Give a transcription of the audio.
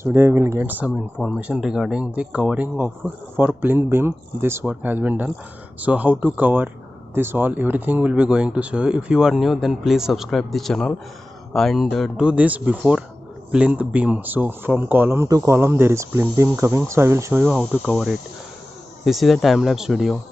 Today we will get some information regarding the covering of for plinth beam. This work has been done. So how to cover this all, everything will be going to show you. If you are new, then please subscribe the channel and do this before plinth beam. So from column to column there is plinth beam coming, so I will show you how to cover it. This is a time lapse video.